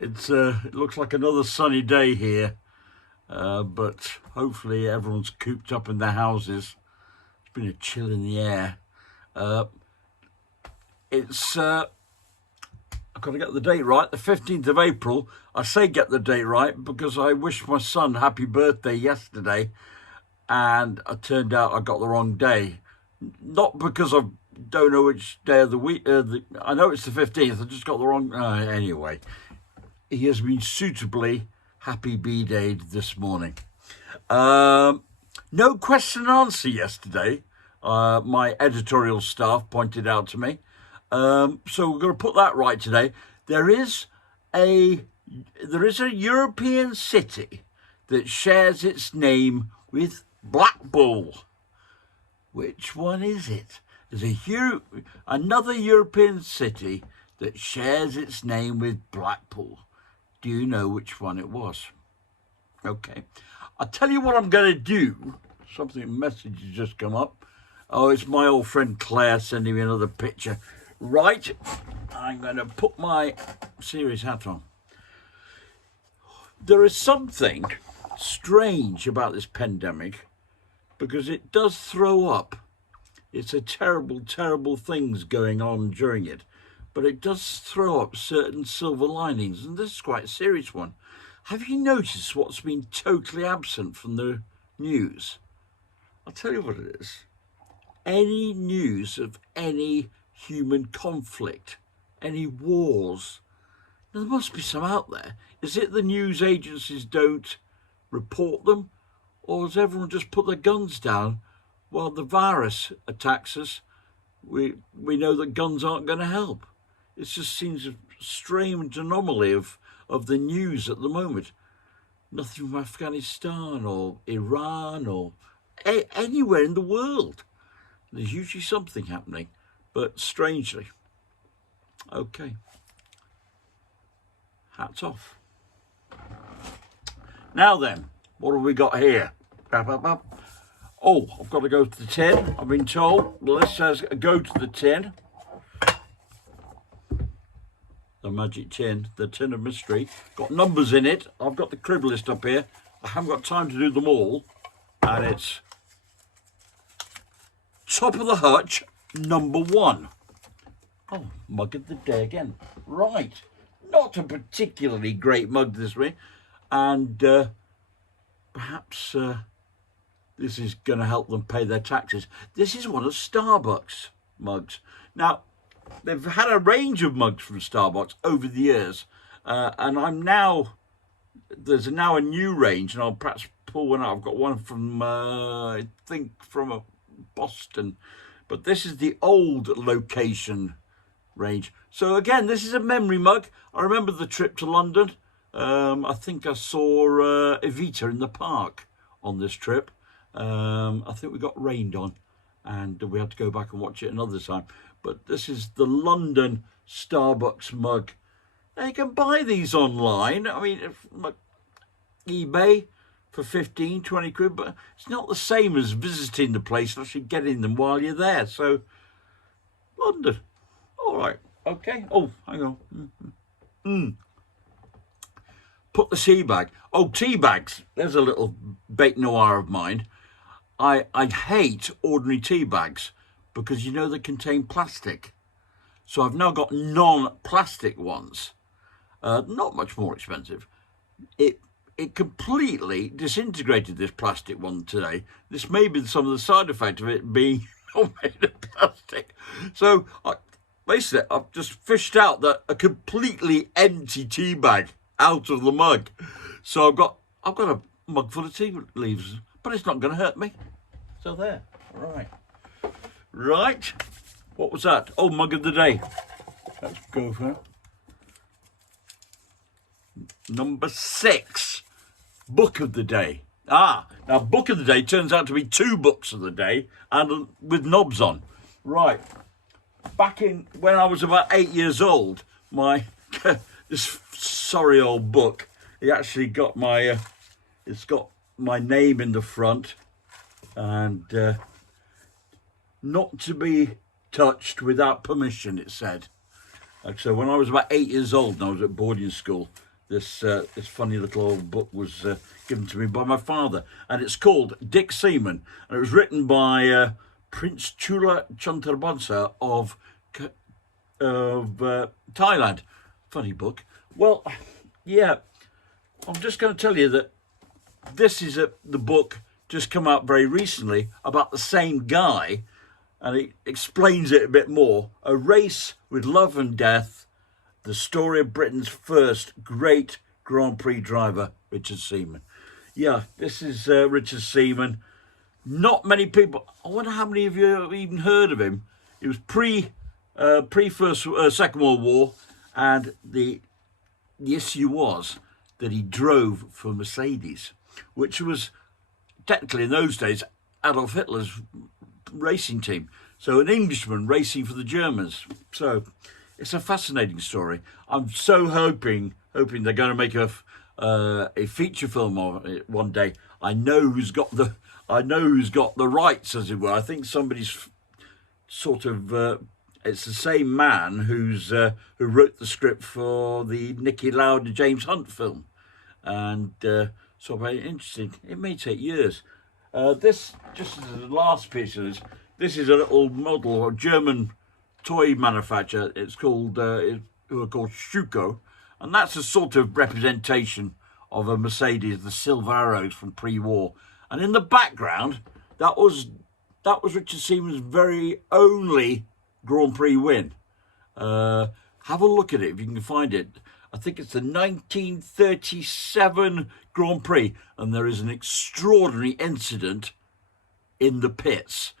It looks like another sunny day here, but hopefully everyone's cooped up in their houses. It's been a chill in the air. I've got to get the date right, the 15th of April. I say get the date right because I wished my son happy birthday yesterday, and it turned out I got the wrong day. Not because I don't know which day of the week. I know it's the 15th. I just got the wrong. Anyway, he has been suitably happy B-dayed this morning. No question and answer yesterday. My editorial staff pointed out to me. So we're going to put that right today. There is a European city that shares its name with Blackpool. Which one is it? There's another European city that shares its name with Blackpool. Do you know which one it was? Okay. I'll tell you what I'm going to do. Message has just come up. Oh, it's my old friend Claire sending me another picture. Right, I'm going to put my serious hat on. There is something strange about this pandemic because it does throw up. It's a terrible, terrible things going on during it, but it does throw up certain silver linings, and this is quite a serious one. Have you noticed what's been totally absent from the news? I'll tell you what it is. Any news of any human conflict, any wars. Now, there must be some out there. Is it the news agencies don't report them, or has everyone just put their guns down while the virus attacks us? We know that guns aren't going to help. It just seems a strange anomaly of the news at the moment. Nothing from Afghanistan or Iran or anywhere in the world. There's usually something happening. But strangely, okay, hats off. Now then, what have we got here? Oh, I've got to go to the tin. I've been told. The list says go to the tin. The magic tin, the tin of mystery. Got numbers in it. I've got the crib list up here. I haven't got time to do them all. And it's top of the hutch. Number 1. Oh, mug of the day again. Right. Not a particularly great mug this week. And perhaps this is going to help them pay their taxes. This is one of Starbucks mugs. Now, they've had a range of mugs from Starbucks over the years. And there's now a new range, and I'll perhaps pull one out. I've got one from, I think, from Boston. But this is the old location range. So again, this is a memory mug. I remember the trip to London. I think I saw Evita in the park on this trip. I think we got rained on and we had to go back and watch it another time. But this is the London Starbucks mug. Now you can buy these online. I mean, eBay for 15, 20 quid, but it's not the same as visiting the place and actually getting them while you're there. So, London. All right. Okay. Oh, hang on. Put the tea bag. Oh, tea bags. There's a little bête noir of mine. I hate ordinary tea bags because you know they contain plastic. So I've now got non-plastic ones. Not much more expensive. It completely disintegrated, this plastic one today. This may be some of the side effect of it being made of plastic. So basically, I've just fished out a completely empty tea bag out of the mug. So I've got a mug full of tea leaves, but it's not going to hurt me. So there. Right. What was that? Oh, mug of the day. Let's go for it. Number 6. Book of the day. Now book of the day turns out to be 2 books of the day and with knobs on. Right. Back in when I was about 8 years old, this sorry old book, it actually got it's got my name in the front and not to be touched without permission, it said. So when I was about 8 years old and I was at boarding school, this funny little old book was given to me by my father, and it's called Dick Seaman, and it was written by Prince Chula Chantrabonsa of Thailand. Funny book. Well, yeah, I'm just going to tell you that this is the book just come out very recently about the same guy, and it explains it a bit more. A Race with Love and Death, the story of Britain's first great Grand Prix driver, Richard Seaman. Yeah, this is Richard Seaman. Not many people. I wonder how many of you have even heard of him. He was Second World War, and the issue was that he drove for Mercedes, which was technically in those days Adolf Hitler's racing team. So an Englishman racing for the Germans. So it's a fascinating story. I'm so hoping they're going to make a feature film of it one day. I know who's got the rights, as it were. I think somebody's sort of. It's the same man who wrote the script for the Niki Lauda James Hunt film, and so very interesting. It may take years. This, just as the last piece of this is a little model of a German toy manufacturer. It's called who are called Schuko, and that's a sort of representation of a Mercedes, the Silveros from pre-war. And in the background, that was Richard Seaman's very only Grand Prix win. Have a look at it if you can find it. I think it's the 1937 Grand Prix, and there is an extraordinary incident in the pits.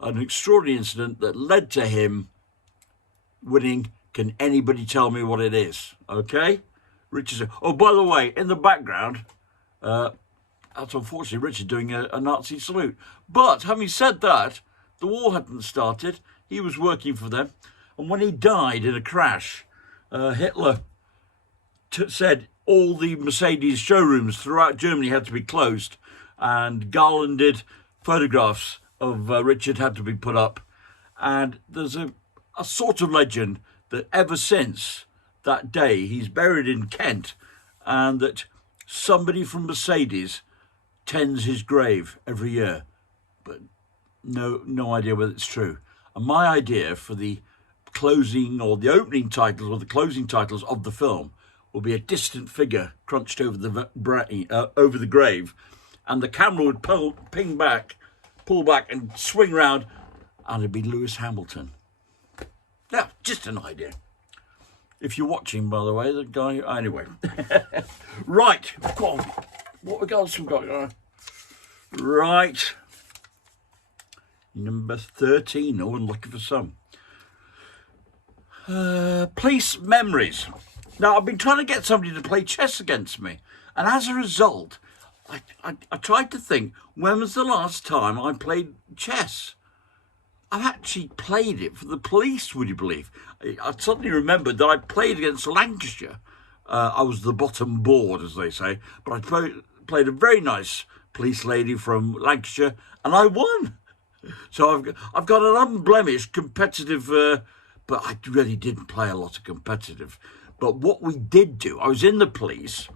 An extraordinary incident that led to him winning. Can anybody tell me what it is? Okay? Richard. Oh, by the way, in the background, that's unfortunately Richard doing a Nazi salute. But having said that, the war hadn't started. He was working for them. And when he died in a crash, Hitler said all the Mercedes showrooms throughout Germany had to be closed, and garlanded photographs of Richard had to be put up. And there's a sort of legend that ever since that day he's buried in Kent, and that somebody from Mercedes tends his grave every year. But no idea whether it's true. And my idea for the closing or the opening titles or the closing titles of the film will be a distant figure crunched over the grave, and the camera would pull back and swing round, and it'd be Lewis Hamilton. Now, just an idea. If you're watching, by the way, the guy. Anyway, right. Go on. What else we got? Right. Number 13. Oh, I'm looking for some. Police memories. Now, I've been trying to get somebody to play chess against me, and as a result, I tried to think, when was the last time I played chess? I've actually played it for the police, would you believe? I suddenly remembered that I played against Lancashire. I was the bottom board, as they say, but I played a very nice police lady from Lancashire, and I won. So I've got an unblemished competitive, but I really didn't play a lot of competitive. But what we did do, I was in the police,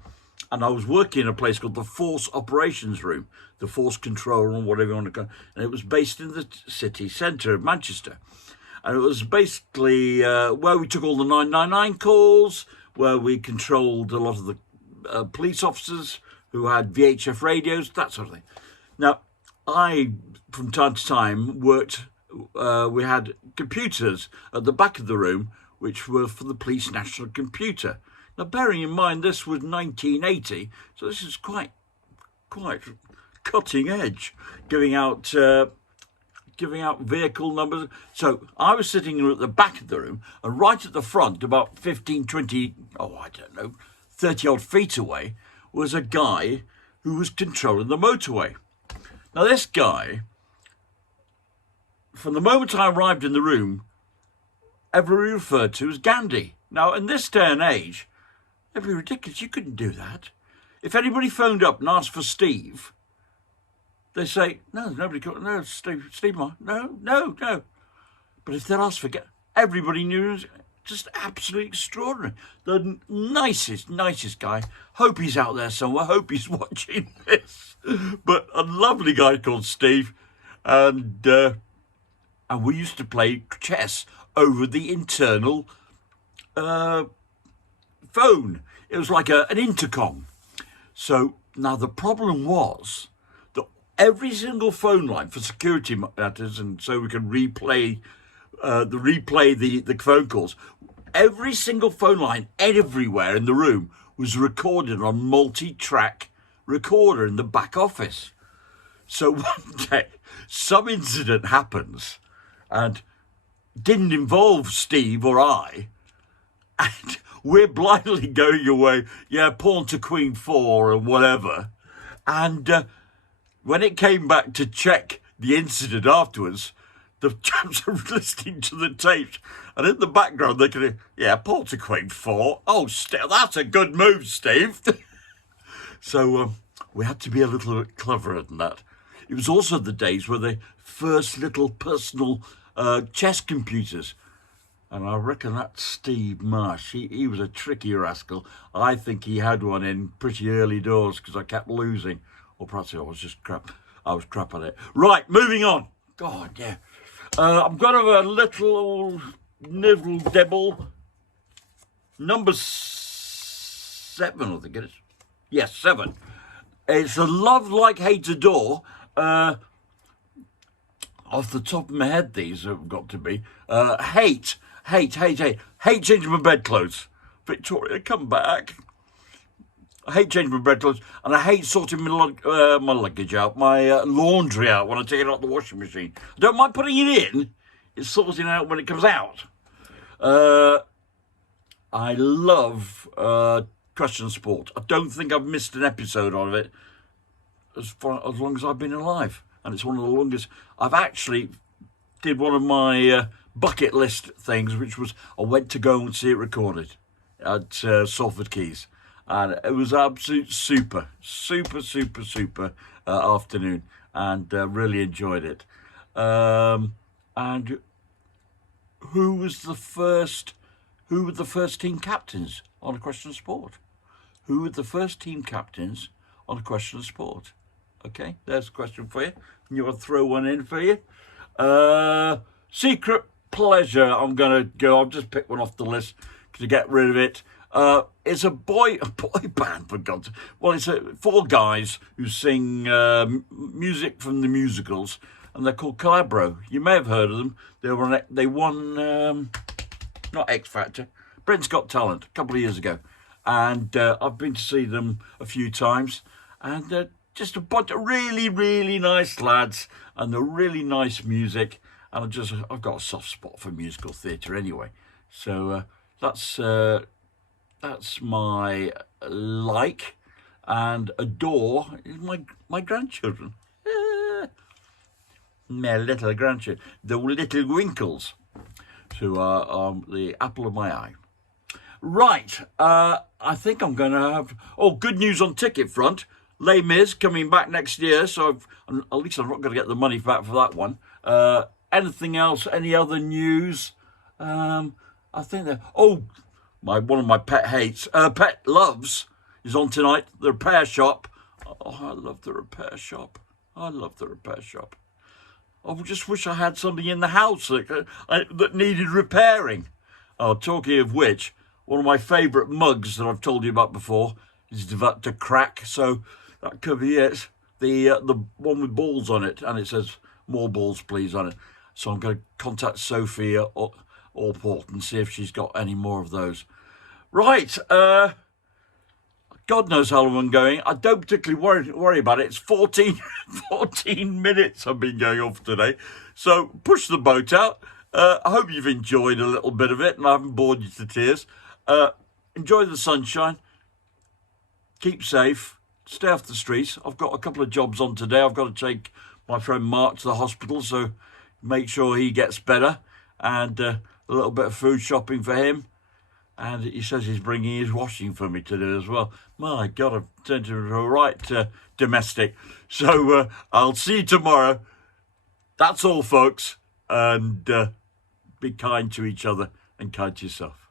and I was working in a place called the Force Operations Room, the Force Control Room, whatever you want to call it. And it was based in the city centre of Manchester. And it was basically where we took all the 999 calls, where we controlled a lot of the police officers who had VHF radios, that sort of thing. Now, I, from time to time, worked, we had computers at the back of the room, which were for the police national computer. Now, bearing in mind this was 1980, so this is quite cutting edge, giving out vehicle numbers. So I was sitting at the back of the room, and right at the front, about 15, 20, 30 odd feet away, was a guy who was controlling the motorway. Now, this guy, from the moment I arrived in the room, everybody referred to as Gandhi. Now, in this day and age, it'd be ridiculous. You couldn't do that. If anybody phoned up and asked for Steve, they say, no, nobody called. No, Steve, no. But if they'd asked for everybody knew just absolutely extraordinary. The nicest guy. Hope he's out there somewhere. Hope he's watching this. But a lovely guy called Steve. And we used to play chess over the internal phone. It was like an intercom. So now the problem was that every single phone line for security matters, and so we can replay the phone calls. Every single phone line everywhere in the room was recorded on multi-track recorder in the back office. So one day, some incident happens, and didn't involve Steve or I, and we're blindly going away, pawn to queen 4 or whatever. And when it came back to check the incident afterwards, the chaps are listening to the tapes, and in the background they're going, pawn to queen 4. Oh, that's a good move, Steve. So we had to be a little bit cleverer than that. It was also the days where the first little personal chess computers. And I reckon that Steve Marsh, he was a tricky rascal. I think he had one in pretty early doors because I kept losing. Or perhaps I was just crap. I was crap at it. Right, moving on. God, yeah. I'm going to have a little nibble-dibble. Number 7, I think it is. Yes, 7. It's a love like hate adore. Off the top of my head, these have got to be. Hate changing my bedclothes. Victoria, come back. I hate changing my bedclothes, and I hate sorting my luggage out, my laundry out when I take it out the washing machine. I don't mind putting it in. It's sorting out when it comes out. I love Question Sport. I don't think I've missed an episode of it as long as I've been alive. And it's one of the longest. I've actually did one of my bucket list things, which was I went to go and see it recorded at Salford Quays. And it was absolute super afternoon, and really enjoyed it. And who were the first team captains on A Question of Sport? Who were the first team captains on A Question of Sport? Okay, there's a question for you. You want to throw one in for you? Secret Pleasure, I'm going to go. I'll just pick one off the list to get rid of it. It's a boy band, for God's sake. Well, it's 4 guys who sing music from the musicals, and they're called Calabro. You may have heard of them. They won not X Factor, Britain's Got Talent a couple of years ago, and I've been to see them a few times, and just a bunch of really nice lads, and the really nice music, and I've got a soft spot for musical theatre anyway, so that's my like, and adore is my grandchildren. My little grandchildren, the little Winkles, who are the apple of my eye. Right, I think I'm going to have... Oh, good news on ticket front. Les Mis coming back next year, so at least I'm not going to get the money back for that one. Anything else? Any other news? I think that... Oh, one of my pet hates, pet loves, is on tonight. The repair shop. Oh, I love the repair shop. I just wish I had something in the house that needed repairing. Oh, talking of which, one of my favourite mugs that I've told you about before is about to crack, so that could be it. The one with balls on it, and it says, "More balls, please," on it. So I'm going to contact Sophie Allport and see if she's got any more of those. Right, God knows how long I'm going. I don't particularly worry about it. It's 14 minutes I've been going off today. So push the boat out. I hope you've enjoyed a little bit of it and I haven't bored you to tears. Enjoy the sunshine. Keep safe. Stay off the streets. I've got a couple of jobs on today. I've got to take my friend Mark to the hospital, so make sure he gets better. And a little bit of food shopping for him. And he says he's bringing his washing for me to do as well. My God, I've turned into a right domestic. So I'll see you tomorrow. That's all, folks. And be kind to each other and kind to yourself.